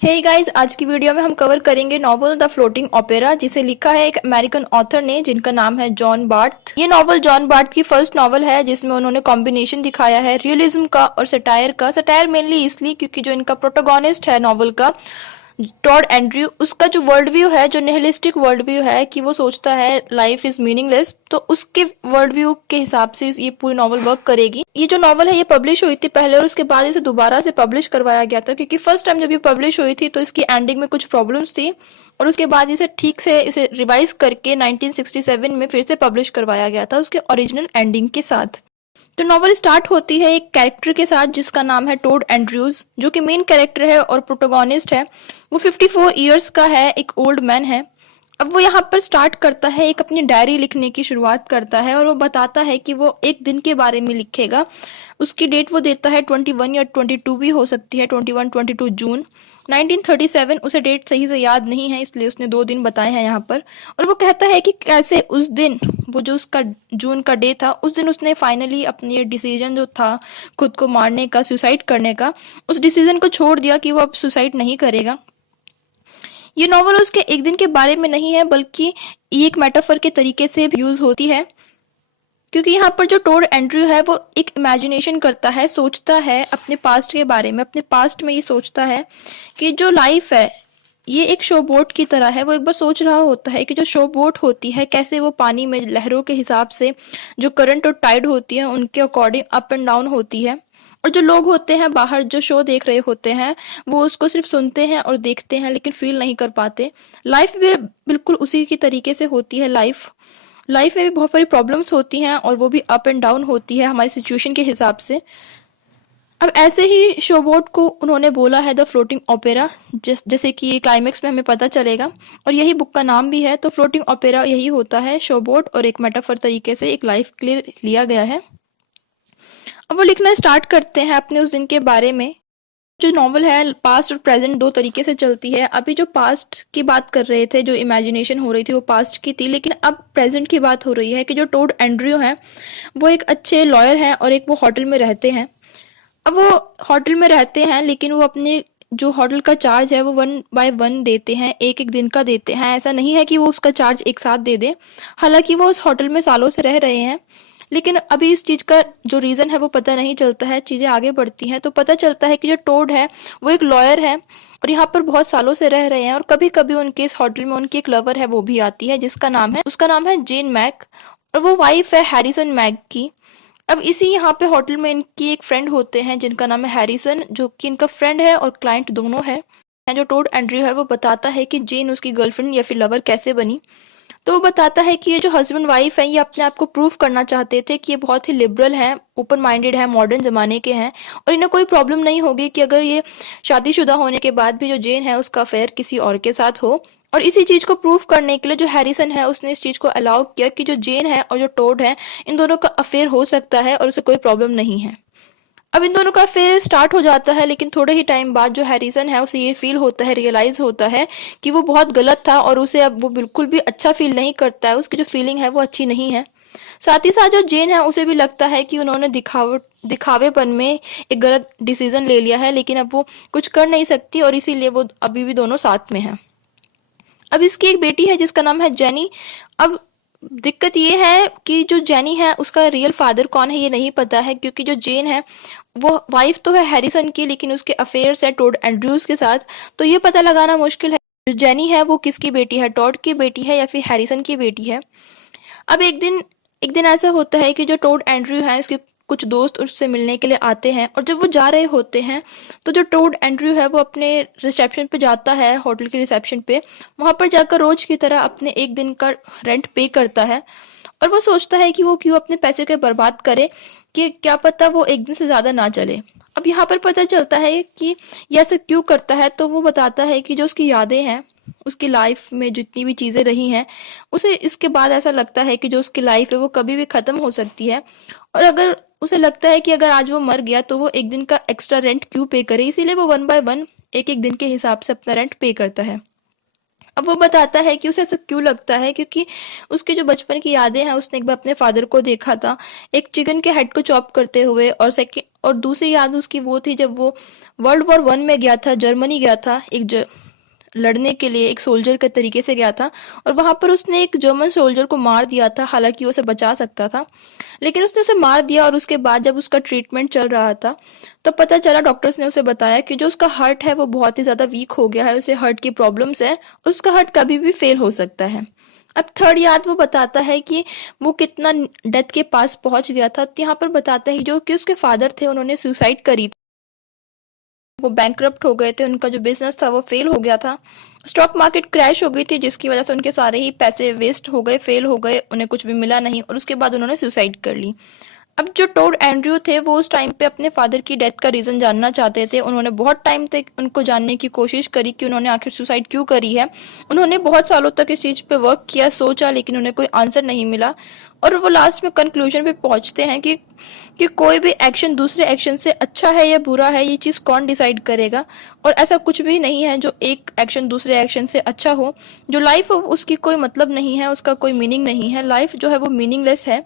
Hey guys, आज की video में हम कवर करेंगे नॉवल द फ्लोटिंग ओपेरा, जिसे लिखा है एक अमेरिकन ऑथर ने जिनका नाम है जॉन बार्थ। ये नॉवल जॉन बार्थ की फर्स्ट नॉवल है जिसमें उन्होंने कॉम्बिनेशन दिखाया है रियलिज्म का और सटायर का। सटायर मेनली इसलिए क्योंकि जो इनका प्रोटोगोनिस्ट है नॉवल का, टॉड एंड्रयू, उसका जो वर्ल्ड व्यू है, जो निहिलिस्टिक वर्ल्ड व्यू है कि वो सोचता है लाइफ इज मीनिंगलेस, तो उसके वर्ल्ड व्यू के हिसाब से ये पूरी नॉवल वर्क करेगी। ये जो नॉवल है ये पब्लिश हुई थी पहले और उसके बाद इसे दोबारा से पब्लिश करवाया गया था, क्योंकि फर्स्ट टाइम जब ये पब्लिश हुई थी तो इसकी एंडिंग में कुछ प्रॉब्लम्स थी और उसके बाद इसे ठीक से इसे रिवाइज करके 1967 में फिर से पब्लिश करवाया गया था उसके ओरिजिनल एंडिंग के साथ। तो नॉवल स्टार्ट होती है एक कैरेक्टर के साथ जिसका नाम है टोड एंड्रयूज, जो कि मेन कैरेक्टर है और प्रोटोगोनिस्ट है। वो 54 इयर्स का है, एक ओल्ड मैन है। अब वो यहाँ पर स्टार्ट करता है, एक अपनी डायरी लिखने की शुरुआत करता है और वो बताता है कि वो एक दिन के बारे में लिखेगा। उसकी डेट वो देता है 21 या 22 भी हो सकती है, 21-22 जून 1937। उसे डेट सही से याद नहीं है इसलिए उसने 2 दिन बताए हैं यहाँ पर। और वो कहता है कि कैसे उस दिन, वो जो उसका जून का डे था, उस दिन उसने फाइनली अपनी ये डिसीजन जो था खुद को मारने का, सुसाइड करने का, उस डिसीजन को छोड़ दिया कि वो अब सुसाइड नहीं करेगा। ये नॉवल उसके एक दिन के बारे में नहीं है बल्कि ये एक मेटाफर के तरीके से यूज होती है, क्योंकि यहाँ पर जो टोड एंड्रयू है वो एक इमेजिनेशन करता है, सोचता है अपने पास्ट के बारे में। अपने पास्ट में ये सोचता है कि जो लाइफ है ये एक शो बोट की तरह है। वो एक बार सोच रहा होता है कि जो शो बोट होती है कैसे वो पानी में लहरों के हिसाब से, जो करंट और टाइड होती है उनके अकॉर्डिंग अप एंड डाउन होती है, और जो लोग होते हैं बाहर जो शो देख रहे होते हैं वो उसको सिर्फ सुनते हैं और देखते हैं लेकिन फील नहीं कर पाते। लाइफ भी बिल्कुल उसी की तरीके से होती है। लाइफ लाइफ में भी बहुत सारी प्रॉब्लम्स होती हैं और वो भी अप एंड डाउन होती है हमारी सिचुएशन के हिसाब से। अब ऐसे ही शोबोट को उन्होंने बोला है द फ्लोटिंग ओपेरा, जैसे कि क्लाइमेक्स में हमें पता चलेगा, और यही बुक का नाम भी है। तो फ्लोटिंग ओपेरा यही होता है, शोबोट, और एक मेटाफर तरीके से एक लाइफ के लिए लिया गया है। अब वो लिखना स्टार्ट करते हैं अपने उस दिन के बारे में। जो नॉवल है पास्ट और प्रेजेंट दो तरीके से चलती है। अभी जो पास्ट की बात कर रहे थे, जो इमेजिनेशन हो रही थी वो पास्ट की थी, लेकिन अब प्रेजेंट की बात हो रही है कि जो टोड एंड्रयू हैं वो एक अच्छे लॉयर हैं और एक वो होटल में रहते हैं। अब वो होटल में रहते हैं लेकिन वो अपने जो होटल का चार्ज है वो 1 बाय 1 देते हैं, एक एक दिन का देते हैं। ऐसा नहीं है कि वो उसका चार्ज एक साथ दे दे। हालांकि वो उस होटल में सालों से रह रहे हैं, लेकिन अभी इस चीज़ का जो रीज़न है वो पता नहीं चलता है। चीज़ें आगे बढ़ती हैं तो पता चलता है कि जो टोड है वो एक लॉयर है और यहाँ पर बहुत सालों से रह रहे हैं, और कभी कभी उनके इस होटल में उनकी एक लवर है वो भी आती है जिसका नाम है, उसका नाम है जेन मैक, और वो वाइफ है हैरिसन मैक की। अब इसी यहाँ पे होटल में इनकी एक फ्रेंड होते हैं जिनका नाम है हैरिसन, जो कि इनका फ्रेंड है और क्लाइंट दोनों है। जो टोड एंड्रयू है वो बताता है कि जेन उसकी गर्लफ्रेंड या फिर लवर कैसे बनी। तो वो बताता है कि ये जो हस्बैंड वाइफ है ये अपने आप को प्रूव करना चाहते थे कि ये बहुत ही लिबरल हैं, ओपन माइंडेड है, मॉडर्न ज़माने के हैं, और इन्हें कोई प्रॉब्लम नहीं होगी कि अगर ये शादीशुदा होने के बाद भी जो जेन है उसका अफेयर किसी और के साथ हो। और इसी चीज़ को प्रूव करने के लिए जो हैरिसन है उसने इस चीज़ को अलाउ किया कि जो जेन है और जो टोड है इन दोनों का अफेयर हो सकता है और उसे कोई प्रॉब्लम नहीं है। अब इन दोनों का अफेयर स्टार्ट हो जाता है, लेकिन थोड़े ही टाइम बाद जो हैरिसन है उसे ये फील होता है, रियलाइज होता है कि वो बहुत गलत था और उसे अब वो बिल्कुल भी अच्छा फील नहीं करता है। उसकी जो फीलिंग है वो अच्छी नहीं है। साथ ही साथ जो जेन है उसे भी लगता है कि उन्होंने दिखावेपन में एक गलत डिसीजन ले लिया है, लेकिन अब वो कुछ कर नहीं सकती और इसीलिए वो अभी भी दोनों साथ में हैं। अब इसकी एक बेटी है जिसका नाम है जेनी। अब दिक्कत ये है कि जो जेनी है उसका रियल फादर कौन है ये नहीं पता है, क्योंकि जो जेन है वो वाइफ तो है हैरिसन की लेकिन उसके अफेयर्स है टोड एंड्रयूज के साथ, तो ये पता लगाना मुश्किल है जो जेनी है वो किसकी बेटी है, टोड की बेटी है या फिर हैरिसन की बेटी है। अब एक दिन ऐसा होता है कि जो टोड एंड्रयू है उसके कुछ दोस्त उससे मिलने के लिए आते हैं, और जब वो जा रहे होते हैं तो जो टोड एंड्रयू है वो अपने रिसेप्शन पे जाता है, होटल के रिसेप्शन पे। वहाँ पर जाकर रोज की तरह अपने एक दिन का रेंट पे करता है, और वो सोचता है कि वो क्यों अपने पैसे के बर्बाद करे, कि क्या पता वो एक दिन से ज़्यादा ना चले। अब यहाँ पर पता चलता है कि ये ऐसा क्यों करता है, तो वो बताता है कि जो उसकी यादें हैं, उसकी लाइफ में जितनी भी चीज़ें रही हैं, उसे इसके बाद ऐसा लगता है कि जो उसकी लाइफ है वो कभी भी ख़त्म हो सकती है, और अगर उसे लगता है कि अगर आज वो मर गया तो वो एक दिन का एक्स्ट्रा रेंट क्यों पे करे, इसीलिए वो 1 बाय 1 एक एक दिन के हिसाब से अपना रेंट पे करता है। अब वो बताता है कि उसे ऐसा क्यों लगता है, क्योंकि उसकी जो बचपन की यादें हैं, उसने एक बार अपने फादर को देखा था एक चिकन के हेड को चॉप करते हुए, और सेकंड और दूसरी याद उसकी वो थी जब वो वर्ल्ड वॉर 1 में गया था, जर्मनी गया था लड़ने के लिए, एक सोल्जर के तरीके से गया था, और वहां पर उसने एक जर्मन सोल्जर को मार दिया था। हालांकि वो उसे बचा सकता था, लेकिन उसने उसे मार दिया। और उसके बाद जब उसका ट्रीटमेंट चल रहा था, तो पता चला, डॉक्टर्स ने उसे बताया कि जो उसका हार्ट है वो बहुत ही ज्यादा वीक हो गया है, उसे हार्ट की प्रॉब्लम्स है और उसका हार्ट कभी भी फेल हो सकता है। अब थर्ड याद वो बताता है कि वो कितना डेथ के पास पहुंच गया था। तो यहाँ पर बताता है जो कि उसके फादर थे, उन्होंने सुसाइड करी थी। वो बैंकरप्ट हो गए थे, उनका जो बिजनेस था वो फेल हो गया था, स्टॉक मार्केट क्रैश हो गई थी, जिसकी वजह से उनके सारे ही पैसे वेस्ट हो गए, फेल हो गए, उन्हें कुछ भी मिला नहीं, और उसके बाद उन्होंने सुसाइड कर ली। अब जो टोड एंड्रयू थे, वो उस टाइम पे अपने फादर की डेथ का रीजन जानना चाहते थे। उन्होंने बहुत टाइम तक उनको जानने की कोशिश करी कि उन्होंने आखिर सुसाइड क्यों करी है। उन्होंने बहुत सालों तक इस चीज पे वर्क किया, सोचा, लेकिन उन्हें कोई आंसर नहीं मिला। और वो लास्ट में कंक्लूजन पे पहुंचते हैं कि कोई भी एक्शन दूसरे एक्शन से अच्छा है या बुरा है, ये चीज कौन डिसाइड करेगा। और ऐसा कुछ भी नहीं है जो एक एक्शन दूसरे एक्शन से अच्छा हो। जो लाइफ उसकी कोई मतलब नहीं है, उसका कोई मीनिंग नहीं है, लाइफ जो है वो मीनिंगलेस है।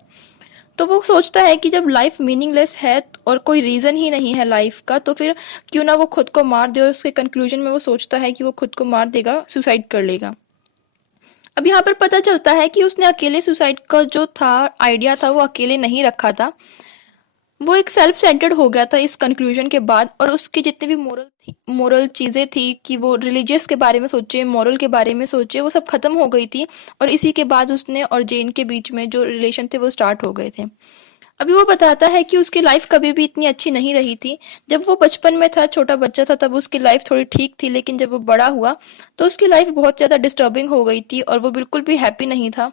तो वो सोचता है कि जब लाइफ मीनिंगलेस है और कोई रीजन ही नहीं है लाइफ का, तो फिर क्यों ना वो खुद को मार दे। और उसके कंक्लूजन में वो सोचता है कि वो खुद को मार देगा, सुसाइड कर लेगा। अब यहाँ पर पता चलता है कि उसने अकेले सुसाइड का जो था आइडिया था, वो अकेले नहीं रखा था। वो एक सेल्फ सेंटर्ड हो गया था इस कंक्लूजन के बाद, और उसकी जितनी भी मोरल चीजें थी कि वो रिलीजियस के बारे में सोचे, मॉरल के बारे में सोचे, वो सब खत्म हो गई थी। और इसी के बाद उसने और जेन के बीच में जो रिलेशन थे वो स्टार्ट हो गए थे। अभी वो बताता है कि उसकी लाइफ कभी भी इतनी अच्छी नहीं रही थी। जब वो बचपन में था, छोटा बच्चा था, तब उसकी लाइफ थोड़ी ठीक थी, लेकिन जब वो बड़ा हुआ तो उसकी लाइफ बहुत ज्यादा डिस्टर्बिंग हो गई थी और वो बिल्कुल भी हैप्पी नहीं था।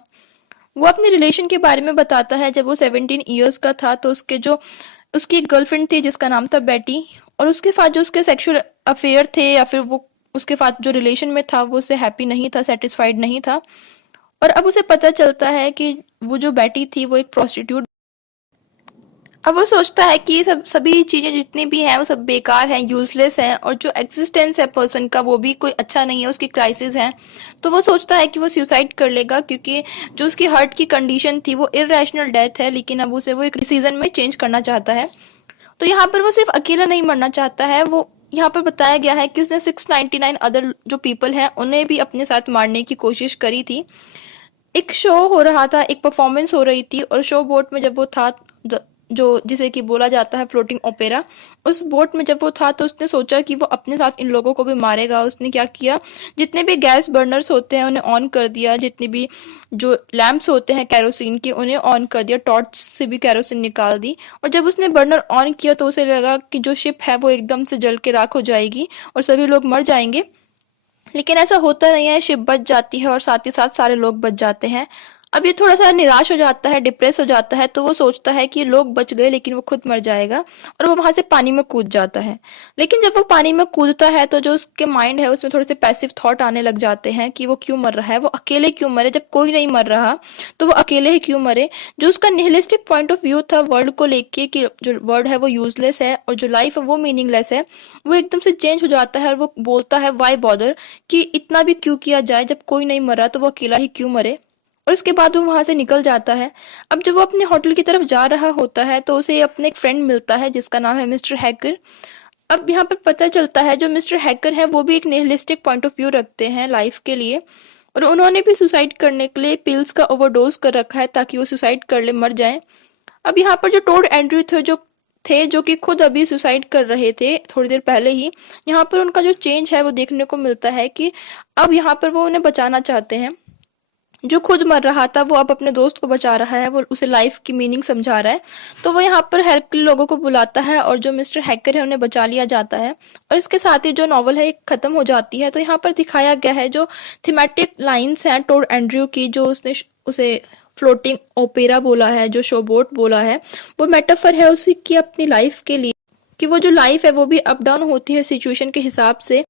वो अपने रिलेशन के बारे में बताता है। जब वो 17 ईयर्स का था, तो उसकी एक गर्लफ्रेंड थी जिसका नाम था बेटी, और उसके साथ जो उसके सेक्सुअल अफेयर थे, या फिर वो उसके साथ जो रिलेशन में था, वो उससे हैप्पी नहीं था, सेटिस्फाइड नहीं था। और अब उसे पता चलता है कि वो जो बेटी थी वो एक प्रोस्टिट्यूट। अब वो सोचता है कि ये सभी चीजें जितनी भी हैं वो सब बेकार हैं, यूजलेस हैं, और जो एग्जिस्टेंस है पर्सन का वो भी कोई अच्छा नहीं है, उसकी क्राइसिस है। तो वो सोचता है कि वो सुसाइड कर लेगा, क्योंकि जो उसकी हार्ट की कंडीशन थी वो इरेशनल डेथ है, लेकिन अब उसे वो एक सीजन में चेंज करना चाहता है। तो यहाँ पर वो सिर्फ अकेला नहीं मरना चाहता है, वो यहाँ पर बताया गया है कि उसने 699 अदर जो पीपल हैं उन्हें भी अपने साथ मारने की कोशिश करी थी। एक शो हो रहा था, एक परफॉर्मेंस हो रही थी, और शो बोट में जब वो था, जो जिसे कि बोला जाता है फ्लोटिंग ओपेरा, उस बोट में जब वो था तो उसने सोचा कि वो अपने साथ इन लोगों को भी मारेगा। उसने क्या किया, जितने भी गैस बर्नर्स होते हैं उन्हें ऑन कर दिया, जितने भी जो लैंप्स होते हैं कैरोसिन के उन्हें ऑन कर दिया, टॉर्च से भी कैरोसिन निकाल दी। और जब उसने बर्नर ऑन किया तो उसे लगा कि जो शिप है वो एकदम से जल के राख हो जाएगी और सभी लोग मर जाएंगे। लेकिन ऐसा होता नहीं है, शिप बच जाती है और साथ ही साथ सारे लोग बच जाते हैं। अब ये थोड़ा सा निराश हो जाता है, डिप्रेस हो जाता है, तो वो सोचता है कि लोग बच गए लेकिन वो खुद मर जाएगा, और वो वहां से पानी में कूद जाता है। लेकिन जब वो पानी में कूदता है तो जो उसके माइंड है उसमें थोड़े से पैसिव थॉट आने लग जाते हैं कि वो क्यों मर रहा है, वो अकेले क्यों मरे, जब कोई नहीं मर रहा तो वो अकेले ही क्यों मरे। जो उसका निहिलिस्टिक पॉइंट ऑफ व्यू था वर्ल्ड को लेके कि जो वर्ल्ड है वो यूजलेस है और जो लाइफ है वो मीनिंगलेस है, वो एकदम से चेंज हो जाता है। और वो बोलता है, वाई बॉदर, कि इतना भी क्यों किया जाए, जब कोई नहीं मरा तो वो अकेला ही क्यों मरे। और उसके बाद वो वहां से निकल जाता है। अब जब वो अपने होटल की तरफ जा रहा होता है तो उसे अपने एक फ्रेंड मिलता है जिसका नाम है मिस्टर हैकर। अब यहाँ पर पता चलता है जो मिस्टर हैकर है वो भी एक निहिलिस्टिक पॉइंट ऑफ व्यू रखते हैं लाइफ के लिए, और उन्होंने भी सुसाइड करने के लिए पिल्स का ओवरडोज कर रखा है ताकि वो सुसाइड कर ले, मर जाए। अब यहाँ पर जो टोड एंड्रयू जो कि खुद अभी सुसाइड कर रहे थे थोड़ी देर पहले ही, यहाँ पर उनका जो चेंज है वो देखने को मिलता है कि अब यहाँ पर वो उन्हें बचाना चाहते हैं। जो खुद मर रहा था वो अब अपने दोस्त को बचा रहा है, वो उसे लाइफ की मीनिंग समझा रहा है। तो वो यहाँ पर हेल्प के लिए लोगों को बुलाता है और जो मिस्टर हैकर है उन्हें बचा लिया जाता है। और इसके साथ ही जो नॉवल है खत्म हो जाती है। तो यहाँ पर दिखाया गया है जो थीमेटिक लाइंस हैं टोड एंड्रयू की, जो उसने उसे फ्लोटिंग ओपेरा बोला है, जो शो बोट बोला है, वो मेटाफर है उसी की अपनी लाइफ के लिए, कि वो जो लाइफ है वो भी अप डाउन होती है सिचुएशन के हिसाब से।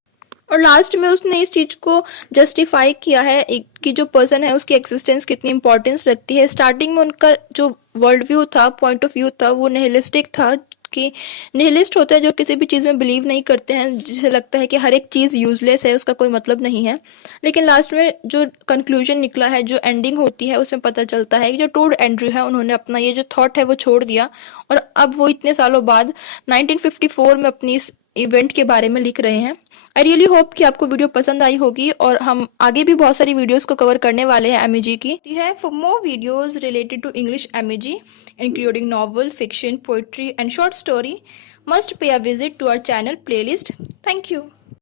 और लास्ट में उसने इस चीज को जस्टिफाई किया है कि जो पर्सन है उसकी एक्सिस्टेंस कितनी इंपॉर्टेंस रखती है। स्टार्टिंग में उनका जो वर्ल्ड व्यू था, पॉइंट ऑफ व्यू था, वो निहिलिस्टिक था कि निहिलिस्ट होते हैं जो किसी भी चीज़ में बिलीव नहीं करते हैं, जिसे लगता है कि हर एक चीज़ यूजलेस है, उसका कोई मतलब नहीं है। लेकिन लास्ट में जो कंक्लूजन निकला है, जो एंडिंग होती है, उसमें पता चलता है कि जो टोड एंड्रयू है उन्होंने अपना ये जो थॉट है वो छोड़ दिया और अब वो इतने सालों बाद 1954 में अपनी इस इवेंट के बारे में लिख रहे हैं। आई रियली होप कि आपको वीडियो पसंद आई होगी और हम आगे भी बहुत सारी वीडियोस को कवर करने वाले हैं एमईजी की है। For more videos related to English MEG including novel, fiction, poetry and short story, must pay a visit to our channel playlist. Thank you.